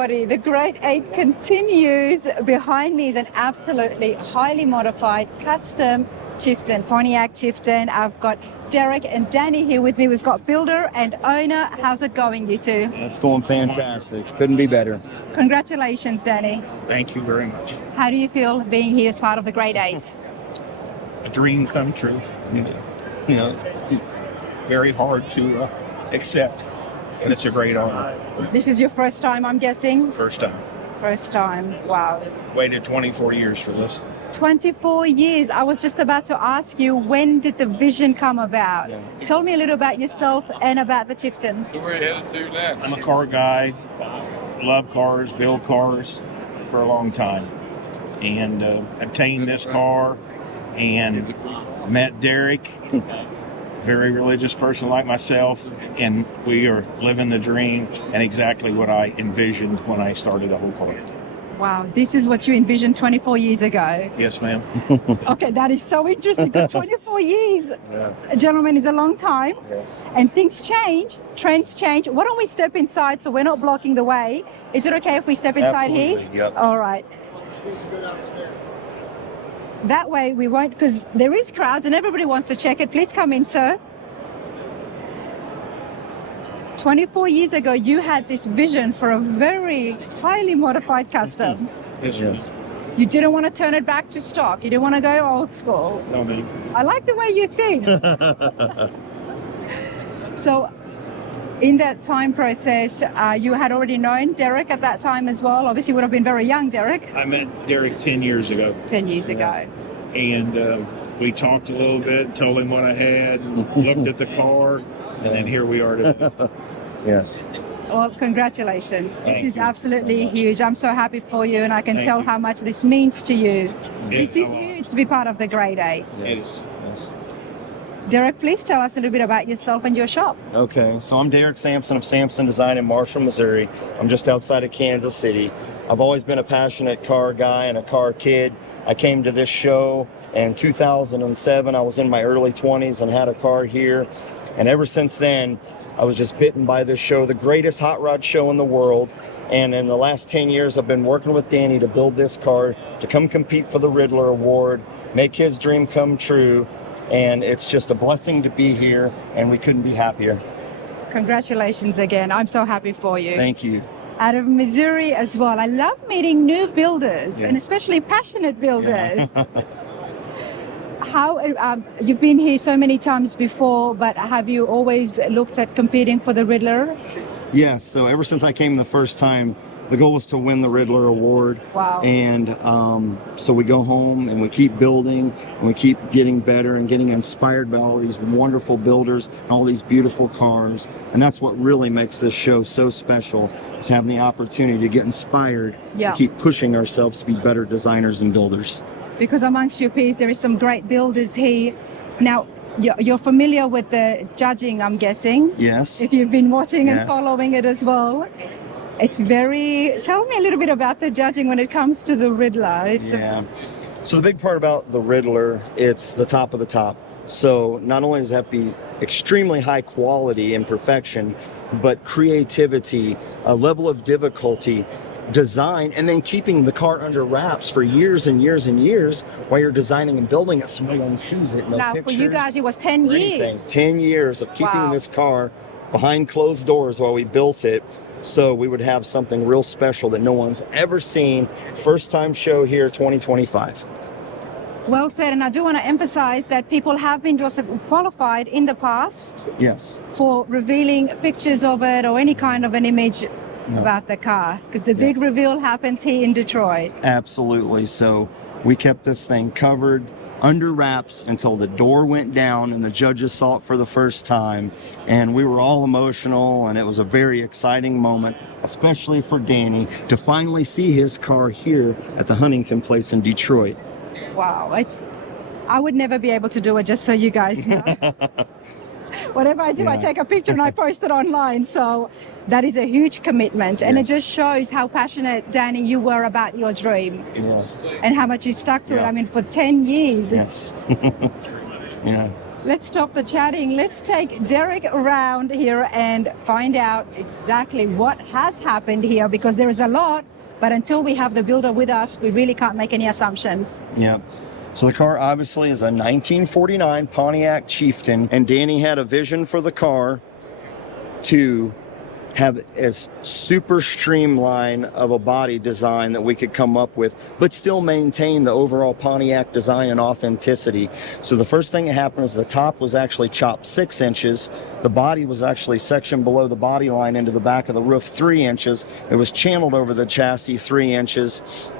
everybody. The Grade 8 continues. Behind me is an absolutely highly modified custom Chieftain, Pontiac Chieftain. I've got Derick and Danny here with me. We've got builder and owner. How's it going, you two? It's going fantastic. Couldn't be better. Congratulations, Danny. Thank you very much. How do you feel being here as part of the Grade 8? A dream come true. You know, very hard to accept, but it's a great honor. This is your first time, I'm guessing? First time. First time. Wow. Waited 24 years for this. 24 years. I was just about to ask you, when did the vision come about? Yeah. Tell me a little about yourself and about the Chieftain. So where are you headed to now? I'm a car guy, love cars, build cars for a long time, and obtained this car and met Derick, very religious person like myself, and we are living the dream and exactly what I envisioned when I started the whole car. Wow, this is what you envisioned 24 years ago. Yes, ma'am. Okay, that is so interesting because 24 years, gentlemen, is a long time. Yes. And things change, trends change. Why don't we step inside so we're not blocking the way? Is it okay if we step inside Absolutely, here? yep. All right. That way we won't, because there is crowds and everybody wants to check it. Please come in, sir. 24 years ago, you had this vision for a very highly modified custom. Yes. You didn't want to turn it back to stock. You didn't want to go old school. No, ma'am. I like the way you think. So in that time process, you had already known Derick at that time as well. Obviously, you would have been very young, Derick. I met Derick 10 years ago, 10 years ago. and we talked a little bit, told him what I had, looked at the car, and then here we are today. Yes. Well, congratulations. This Thank is you absolutely so much. huge. I'm so happy for you, and I can Thank tell you. how much this means to you. It's This is a lot. huge to be part of the Grade 8. It's- Yes. Derick, please tell us a little bit about yourself and your shop. Okay, so I'm Derick Samson of Samson Design in Marshall, Missouri. I'm just outside of Kansas City. I've always been a passionate car guy and a car kid. I came to this show in 2007. I was in my early 20s and had a car here. And ever since then, I was just bitten by this show, the greatest hot rod show in the world. And in the last 10 years, I've been working with Danny to build this car, to come compete for the Riddler Award, make his dream come true. And it's just a blessing to be here, and we couldn't be happier. Congratulations again. I'm so happy for you. Thank you. Out of Missouri as well. I love meeting new builders, Yeah. and especially passionate builders. How you've been here so many times before, but have you always looked at competing for the Riddler? Yes, so ever since I came the first time, the goal was to win the Riddler Award. Wow. And so we go home and we keep building and we keep getting better and getting inspired by all these wonderful builders and all these beautiful cars. And that's what really makes this show so special, is having the opportunity to get inspired, Yeah. to keep pushing ourselves to be better designers and builders. Because amongst your peers, there is some great builders here. Now, you're familiar with the judging, I'm guessing. Yes. If you've been watching and Yes. following it as well. It's very, tell me a little bit about the judging when it comes to the Riddler. It's Yeah. So the big part about the Riddler, it's the top of the top. So not only does it have to be extremely high quality and perfection, but creativity, a level of difficulty, design, and then keeping the car under wraps for years and years and years while you're designing and building it so no one sees it. No now pictures, for you guys, it was 10 or anything. years. 10 years of keeping Wow. this car behind closed doors while we built it, so we would have something real special that no one's ever seen. First time show here, 2025. Well said, and I do want to emphasize that people have been just qualified in the past Yes. for revealing pictures of it or any kind of an image about the car, because the big reveal happens here in Detroit. Absolutely. So we kept this thing covered under wraps until the door went down and the judges saw it for the first time. And we were all emotional, and it was a very exciting moment, especially for Danny, to finally see his car here at the Huntington place in Detroit. Wow, I would never be able to do it, just so you guys know. Whatever I do, I Yeah. take a picture and I post it online. So that is a huge commitment. And it Yes. just shows how passionate, Danny, you were about your dream Yes. and how much you stuck to it. Yeah. I mean, for 10 years. It's Yes. Yeah. let's stop the chatting. Let's take Derick around here and find out exactly what has happened here, because there is a lot, but until we have the builder with us, we really can't make any assumptions. Yeah. So the car obviously is a 1949 Pontiac Chieftain, and Danny had a vision for the car to have as super streamlined of a body design that we could come up with, but still maintain the overall Pontiac design and authenticity. So the first thing that happened is the top was actually chopped 6 inches. The body was actually sectioned below the body line into the back of the roof 3 inches. It was channeled over the chassis 3 inches.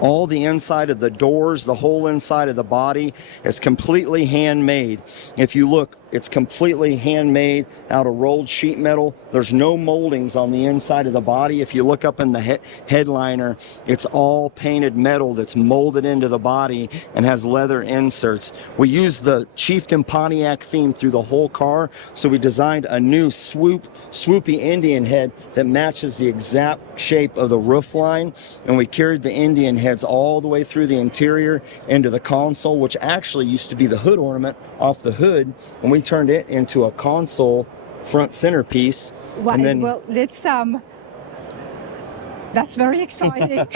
All the inside of the doors, the whole inside of the body is completely handmade. If you look, it's completely handmade out of rolled sheet metal. There's no moldings on the inside of the body. If you look up in the headliner, it's all painted metal that's molded into the body and has leather inserts. We use the Chieftain Pontiac theme through the whole car, so we designed a new swoopy Indian head that matches the exact shape of the roof line, and we carried the Indian heads all the way through the interior into the console, which actually used to be the hood ornament off the hood, and we turned it into a console front centerpiece. Well, and then, well, let's that's very exciting.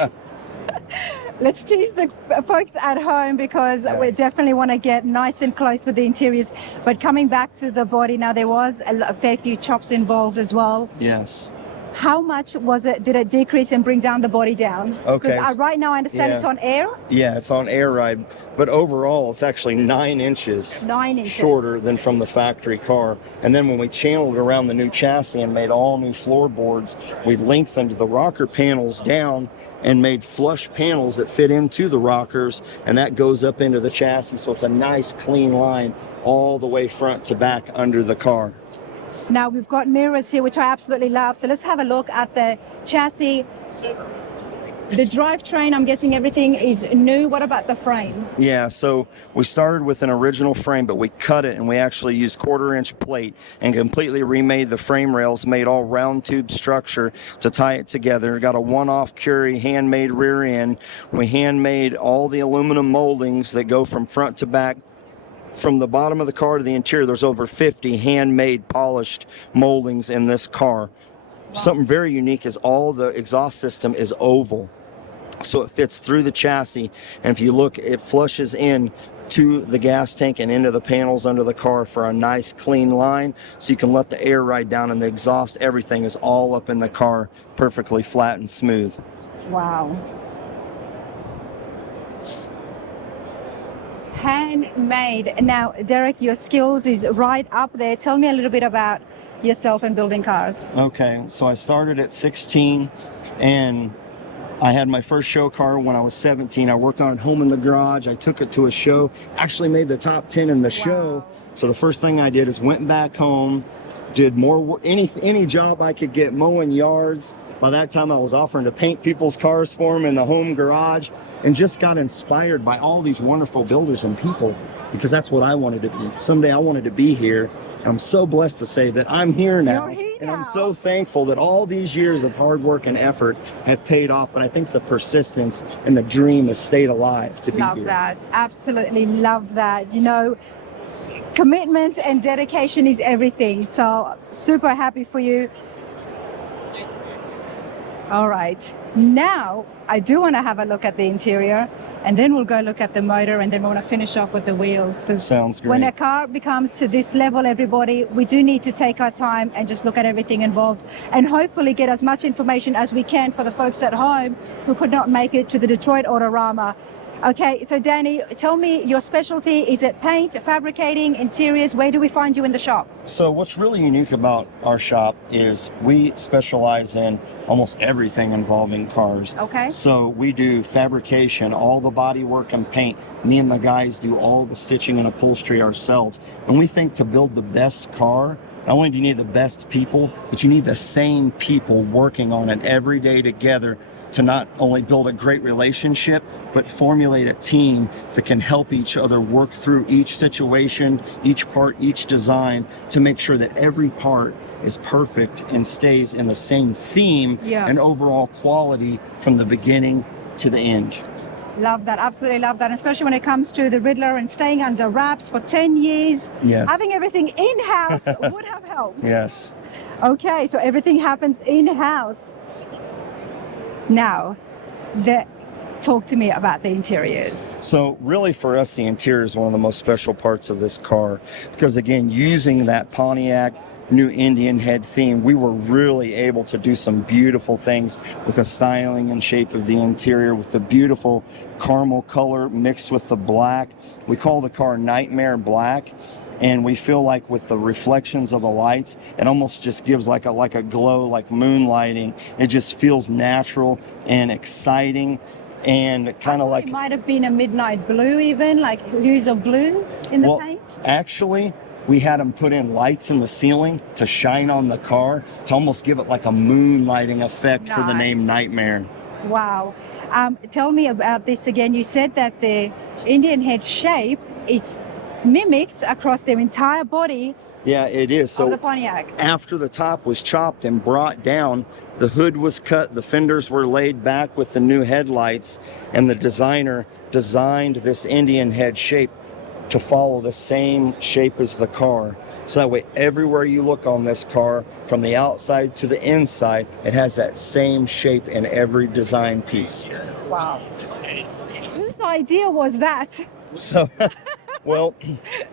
Let's tease the folks at home, because we definitely want to get nice and close with the interiors. But coming back to the body now, there was a fair few chops involved as well. yes. How much was it? Did it decrease and bring down the body down? Okay. Because right now I understand it's on air. Yeah, it's on air ride, but overall it's actually 9 inches, 9 inches shorter than from the factory car. And then when we channeled around the new chassis and made all new floorboards, we lengthened the rocker panels down and made flush panels that fit into the rockers, and that goes up into the chassis, so it's a nice clean line all the way front to back under the car. Now we've got mirrors here, which I absolutely love. So let's have a look at the chassis. The drivetrain, I'm guessing everything is new. What about the frame? Yeah, so we started with an original frame, but we cut it and we actually used 1/4-inch plate and completely remade the frame rails, made all round tube structure to tie it together. Got a one-off Curie handmade rear end. We handmade all the aluminum moldings that go from front to back. From the bottom of the car to the interior, there's over 50 handmade polished moldings in this car. Something very unique is all the exhaust system is oval, so it fits through the chassis, and if you look, it flushes in to the gas tank and into the panels under the car for a nice clean line, so you can let the air ride down, and the exhaust, everything is all up in the car, perfectly flat and smooth. Wow. Handmade. Now, Derick, your skills is right up there. Tell me a little bit about yourself and building cars. Okay, so I started at 16, and I had my first show car when I was 17. I worked on it home in the garage. I took it to a show, actually made the top 10 in the show. So the first thing I did is went back home, did more work, any job I could get, mowing yards. By that time, I was offering to paint people's cars for them in the home garage, and just got inspired by all these wonderful builders and people, because that's what I wanted to be. Someday I wanted to be here. And I'm so blessed to say that I'm here now. You're here and now. I'm so thankful that all these years of hard work and effort have paid off. But I think the persistence and the dream has stayed alive to be here. Love that. Absolutely love that. You know, commitment and dedication is everything. So super happy for you. All right. Now, I do want to have a look at the interior, and then we'll go look at the motor, and then we're going to finish off with the wheels. Because Sounds great. when a car becomes to this level, everybody, we do need to take our time and just look at everything involved, and hopefully get as much information as we can for the folks at home who could not make it to the Detroit Autorama. Okay, so Danny, tell me your specialty. Is it paint, fabricating, interiors? Where do we find you in the shop? So what's really unique about our shop is we specialize in almost everything involving cars. Okay. So we do fabrication, all the body work and paint. Me and the guys do all the stitching and upholstery ourselves. And we think to build the best car, not only do you need the best people, but you need the same people working on it every day together to not only build a great relationship, but formulate a team that can help each other work through each situation, each part, each design, to make sure that every part is perfect and stays in the same theme and overall quality from the beginning to the end. Love that, absolutely love that, especially when it comes to the Riddler and staying under wraps for 10 years. Yes. Having everything in-house would have helped. Yes. Okay, so everything happens in-house. Now, talk to me about the interiors. So really for us, the interior is one of the most special parts of this car because, again, using that Pontiac new Indian head theme, we were really able to do some beautiful things with the styling and shape of the interior, with the beautiful caramel color mixed with the black. We call the car Nightmare Black, and we feel like with the reflections of the lights, it almost just gives like a glow, like moonlighting. It just feels natural and exciting, and kind of like it might have been a midnight blue, even like hues of blue in the paint. Actually, we had them put in lights in the ceiling to shine on the car to almost give it like a moonlighting effect for the name Nightmare. Wow. Tell me about this again. You said that the Indian head shape is mimicked across their entire body. Yeah, it is. So the Pontiac. After the top was chopped and brought down, the hood was cut, the fenders were laid back with the new headlights, and the designer designed this Indian head shape to follow the same shape as the car. So that way, everywhere you look on this car, from the outside to the inside, it has that same shape in every design piece. Wow. Whose idea was that? So, well,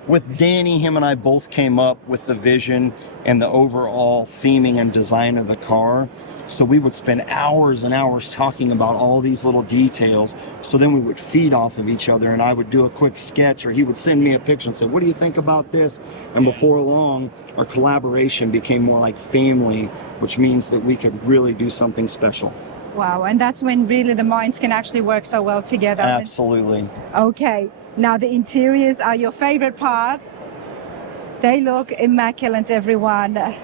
with Danny, him and I both came up with the vision and the overall theming and design of the car. So we would spend hours and hours talking about all these little details. So then we would feed off of each other, and I would do a quick sketch, or he would send me a picture and say, what do you think about this? And before long, our collaboration became more like family, which means that we could really do something special. Wow, and that's when really the minds can actually work so well together. Absolutely. Okay, now the interiors are your favorite part. They look immaculate, everyone.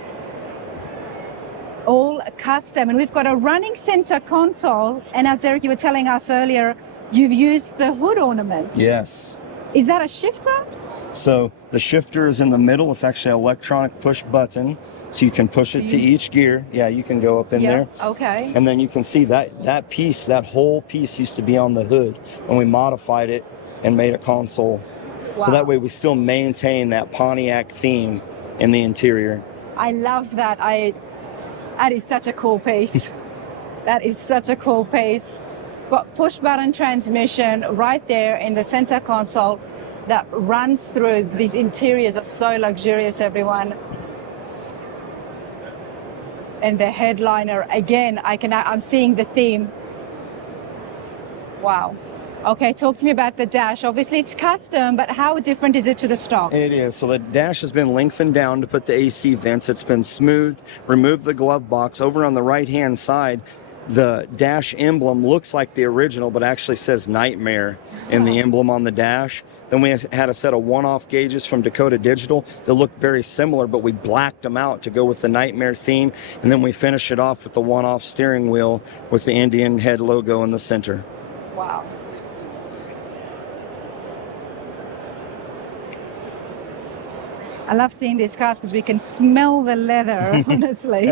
All custom, and we've got a running center console, and as Derick, you were telling us earlier, you've used the hood ornament. Yes. Is that a shifter? So the shifter is in the middle. It's actually an electronic push button, so you can push it to each gear. Yeah, you can go up in there. Okay. And then you can see that piece, that whole piece used to be on the hood, and we modified it and made a console. Wow. So that way we still maintain that Pontiac theme in the interior. I love that. That is such a cool piece. That is such a cool piece. Got push button transmission right there in the center console that runs through. These interiors are so luxurious, everyone. And the headliner, again, I'm seeing the theme. Wow. Okay, talk to me about the dash. Obviously it's custom, but how different is it to the stock? It is. So the dash has been lengthened down to put the AC vents. It's been smoothed, removed the glove box. Over on the right-hand side, the dash emblem looks like the original, but actually says Nightmare in the emblem on the dash. Then we had a set of one-off gauges from Dakota Digital that look very similar, but we blacked them out to go with the Nightmare theme. And then we finish it off with the one-off steering wheel with the Indian head logo in the center. Wow. I love seeing these cars because we can smell the leather, honestly.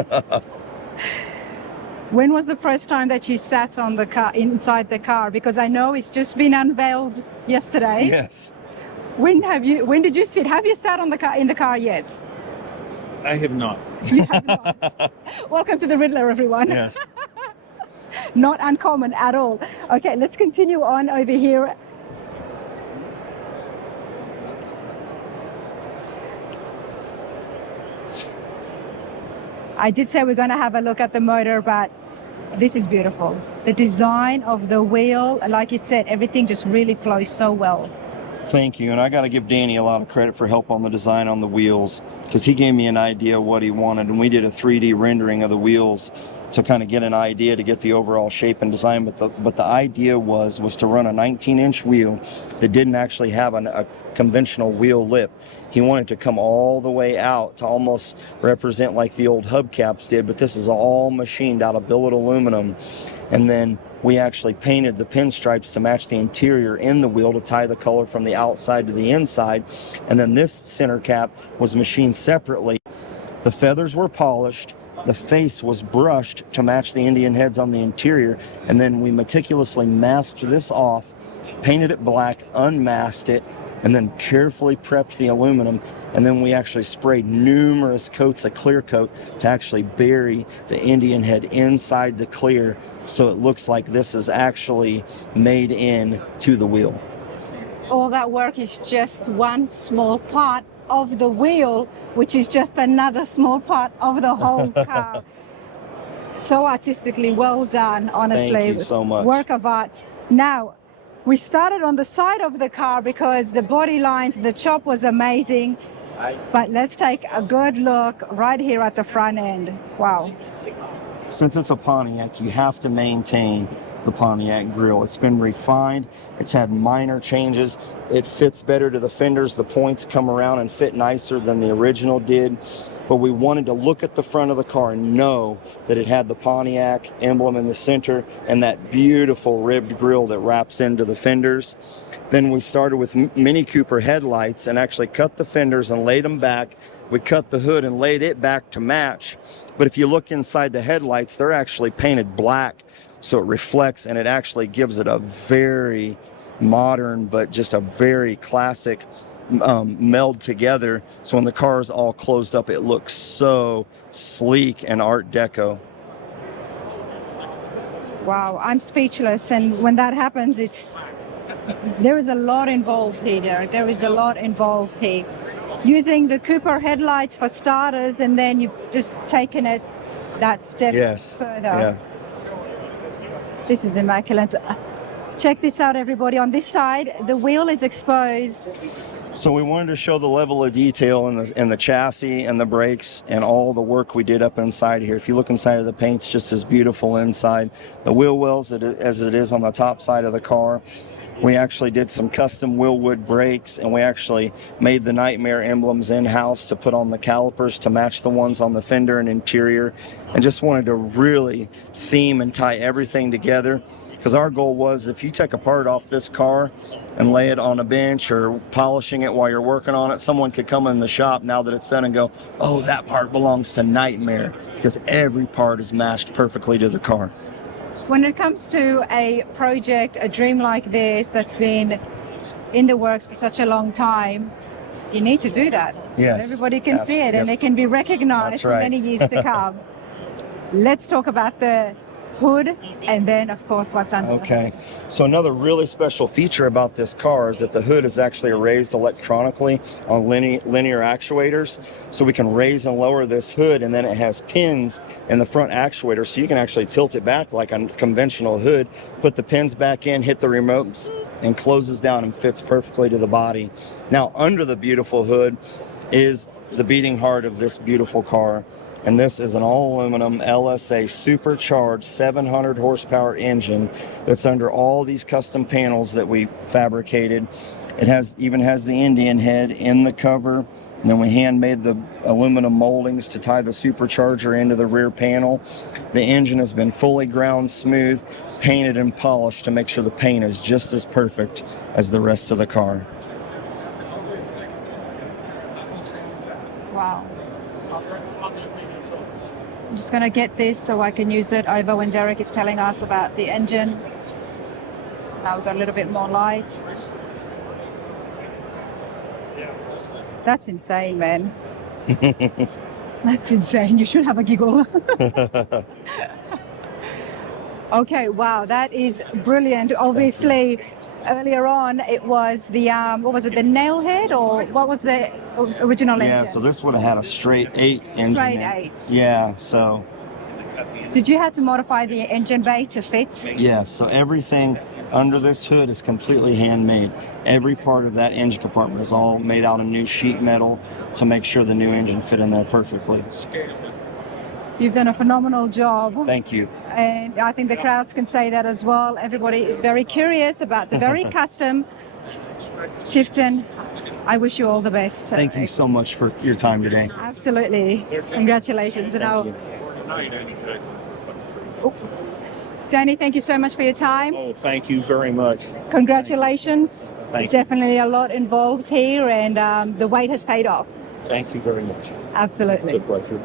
When was the first time that you sat on the car, inside the car? Because I know it's just been unveiled yesterday. Yes. When did you sit? Have you sat in the car yet? I have not. You have not. Welcome to the Riddler, everyone. Yes. Not uncommon at all. Okay, let's continue on over here. I did say we're going to have a look at the motor, but this is beautiful. The design of the wheel, like you said, everything just really flows so well. Thank you. And I got to give Danny a lot of credit for help on the design on the wheels, because he gave me an idea of what he wanted, and we did a 3D rendering of the wheels to kind of get an idea to get the overall shape and design. But the idea was to run a 19-inch wheel that didn't actually have a conventional wheel lip. He wanted to come all the way out to almost represent like the old hubcaps did, but this is all machined out of billet aluminum. And then we actually painted the pinstripes to match the interior in the wheel to tie the color from the outside to the inside. And then this center cap was machined separately. The feathers were polished, the face was brushed to match the Indian heads on the interior, and then we meticulously masked this off, painted it black, unmasked it, and then carefully prepped the aluminum, and then we actually sprayed numerous coats of clear coat to actually bury the Indian head inside the clear, so it looks like this is actually made in to the wheel. All that work is just one small part of the wheel, which is just another small part of the whole car. So artistically well done, honestly. Thank you so much. Work of art. Now, we started on the side of the car because the body lines, the chop was amazing. But let's take a good look right here at the front end. Wow. Since it's a Pontiac, you have to maintain the Pontiac grille. It's been refined. It's had minor changes. It fits better to the fenders. The points come around and fit nicer than the original did. But we wanted to look at the front of the car and know that it had the Pontiac emblem in the center and that beautiful ribbed grille that wraps into the fenders. Then we started with Mini Cooper headlights and actually cut the fenders and laid them back. We cut the hood and laid it back to match. But if you look inside the headlights, they're actually painted black, so it reflects, and it actually gives it a very modern but just a very classic meld together. So when the car is all closed up, it looks so sleek and Art Deco. Wow, I'm speechless. And when that happens, there is a lot involved here. There is a lot involved here. Using the Cooper headlights for starters, and then you've just taken it that step further. Yeah. This is immaculate. Check this out, everybody. On this side, the wheel is exposed. So we wanted to show the level of detail in the chassis and the brakes and all the work we did up inside here. If you look inside of the paint, it's just as beautiful inside. The wheel wells as it is on the top side of the car. We actually did some custom Wilwood brakes, and we actually made the Nightmare emblems in-house to put on the calipers to match the ones on the fender and interior, and just wanted to really theme and tie everything together, because our goal was, if you take a part off this car and lay it on a bench or polishing it while you're working on it, someone could come in the shop now that it's done and go, oh, that part belongs to Nightmare, because every part is matched perfectly to the car. When it comes to a project, a dream like this that's been in the works for such a long time, you need to do that. Yes. So everybody can see it and it can be recognized for many years to come. Let's talk about the hood and then, of course, what's under. Okay. So another really special feature about this car is that the hood is actually raised electronically on linear actuators. So we can raise and lower this hood, and then it has pins in the front actuator, so you can actually tilt it back like a conventional hood, put the pins back in, hit the remote, and closes down and fits perfectly to the body. Now, under the beautiful hood is the beating heart of this beautiful car. And this is an all-aluminum LSA supercharged 700 horsepower engine that's under all these custom panels that we fabricated. It even has the Indian head in the cover. And then we handmade the aluminum moldings to tie the supercharger into the rear panel. The engine has been fully ground smooth, painted and polished to make sure the paint is just as perfect as the rest of the car. Wow. I'm just going to get this so I can use it over when Derick is telling us about the engine. Now we've got a little bit more light. That's insane, man. That's insane. You should have a giggle. Okay, wow, that is brilliant. Obviously, earlier on, it was the, what was it, the nail head, or what was the original engine? Yeah, so this would have had a straight 8 engine. Straight 8. Yeah, so. Did you have to modify the engine bay to fit? Yes, so everything under this hood is completely handmade. Every part of that engine compartment is all made out of new sheet metal to make sure the new engine fit in there perfectly. You've done a phenomenal job. Thank you. And I think the crowds can say that as well. Everybody is very curious about the very custom Chieftain. I wish you all the best. Thank you so much for your time today. Absolutely. Congratulations. Thank you. Danny, thank you so much for your time. Oh, thank you very much. Congratulations. Thank There's you. definitely a lot involved here, and the wait has paid off. Thank you very much. Absolutely. It's a pleasure.